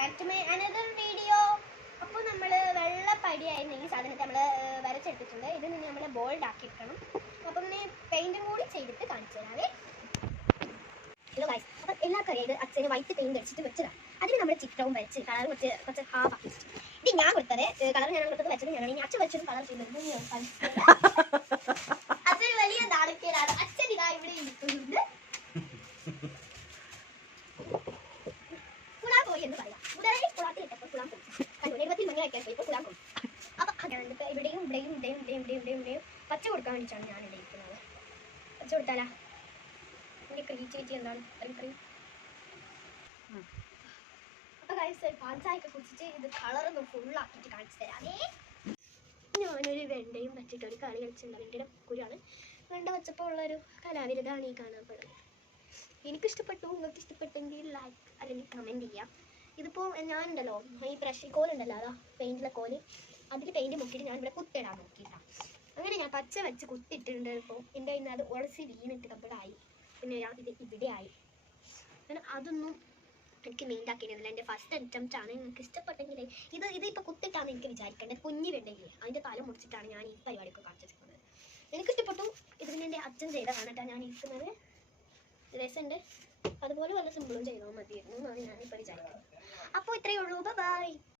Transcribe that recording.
back to my another video. അപ്പോൾ നമ്മൾ വെള്ളപ്പടിയായിരുന്നു ഈ സാധനത്തെ നമ്മൾ വരച്ചെടുത്തിട്ടുണ്ട്. ഇത് നമ്മൾ ബോൾഡ് ആക്കി എടുക്കണം. അപ്പം ഞാൻ പെയിൻറ്റും കൂടി ചെയ്തിട്ട് കാണിച്ചു തരാവേ. ഹലോ ഗൈസ്, അപ്പം എല്ലാവർക്കും അറിയാം ഇത് അച്ഛന് വൈറ്റ് പെയിൻറ്റ് അടിച്ചിട്ട് വെച്ചതാണ്. അതിന് നമ്മൾ ചിത്രവും വരച്ച് കളർ കുറച്ച് ഹാഫ് ആക്കി. ഇത് ഞാൻ കൊടുത്തത് കളർ ഞാൻ കൊടുത്തത് വെച്ചത് ഞാനാണ്. ഇനി അച്ഛൻ വെച്ചൊരു കളർ ചെയ്യുന്നത് അച്ഛന് വലിയ നാണക്കേടാണ്. അച്ഛൻ ഇതാ ഇവിടെ ഇരിക്കുന്നുണ്ട്. എന്ന് പറയാം. മുതലേ കുളത്തിൽ ഇട്ടപ്പോൾ കുളം പോയി. എഴുപത്തിൽ മണി വയ്ക്കാൻ പോയി. ഇപ്പോൾ കുളം പോയി. അപ്പം അങ്ങനെയാണ് ഇവിടെയും പച്ച കൊടുക്കാൻ വേണ്ടിയിട്ടാണ് ഞാൻ ഇവിടെ ഇരിക്കുന്നത്. പച്ച കൊടുത്താലാ എൻ്റെ ക്രിയേറ്റിവിറ്റി എന്താണ് പറയും. അപ്പം കഴിച്ച് പാൽച്ചായൊക്കെ കുടിച്ചിട്ട് ഇത് കളറൊന്ന് ഫുള്ളാക്കിയിട്ട് കാണിച്ചു തരാമേ. ഞാനൊരു വെണ്ടയും പറ്റിയിട്ട് ഒരു കളി കളിച്ചിട്ടുണ്ട്. വെണ്ടയുടെ കുരുവാണ്. വെണ്ട വെച്ചപ്പോൾ ഉള്ളൊരു കലാവിരുതാണ് ഈ കാണപ്പെടുന്നത്. എനിക്കിഷ്ടപ്പെട്ടു. നിങ്ങൾക്ക് ഇഷ്ടപ്പെട്ടെങ്കിൽ ലൈക്ക് അല്ലെങ്കിൽ കമൻറ്റ് ചെയ്യാം. ഇതിപ്പോൾ ഞാനുണ്ടല്ലോ ഈ ബ്രഷ് കോലുണ്ടല്ലോ, അതാ പെയിൻറ്റിലെ കോല്, അതിൽ പെയിൻറ്റ് മുക്കിയിട്ട് ഞാൻ ഇവിടെ കുത്തിടാൻ നോക്കിയിട്ടാണ്. അങ്ങനെ ഞാൻ പച്ച വെച്ച് കുത്തിയിട്ടുണ്ട്. ഇപ്പോൾ എൻ്റെ കയ്യിൽ നിന്ന് അത് ഉടച്ച് വീണിട്ട് കബടായി. പിന്നെ ഇത് ഇവിടെ ആയി. അങ്ങനെ അതൊന്നും എനിക്ക് മെയിൻറ്റാക്കിയിരുന്നില്ല. എൻ്റെ ഫസ്റ്റ് അറ്റംപ്റ്റ് ആണ്. നിങ്ങൾക്ക് ഇഷ്ടപ്പെട്ടെങ്കിൽ ഇതിപ്പോൾ കുത്തിട്ടാണ് എനിക്ക് വിചാരിക്കേണ്ടത്. കുഞ്ഞ് വെണ്ടെങ്കിൽ അതിൻ്റെ തല മുറിച്ചിട്ടാണ് ഞാൻ ഈ പരിപാടിയൊക്കെ കാണിച്ചിരിക്കുന്നത്. എനിക്കിഷ്ടപ്പെട്ടു. ഇത് പിന്നെ എൻ്റെ അച്ഛൻ ചെയ്തതാണ് കേട്ടോ ഞാൻ ഇരിക്കുന്നത്. രസമുണ്ട്. അതുപോലെ വല്ല സിമ്പിളും ചെയ്താൽ മതിയായിരുന്നു എന്നാണ് ഞാനിപ്പോൾ വിചാരിക്കുന്നത്. അപ്പോൾ ഇത്രയേ ഉള്ളൂ. ബൈ.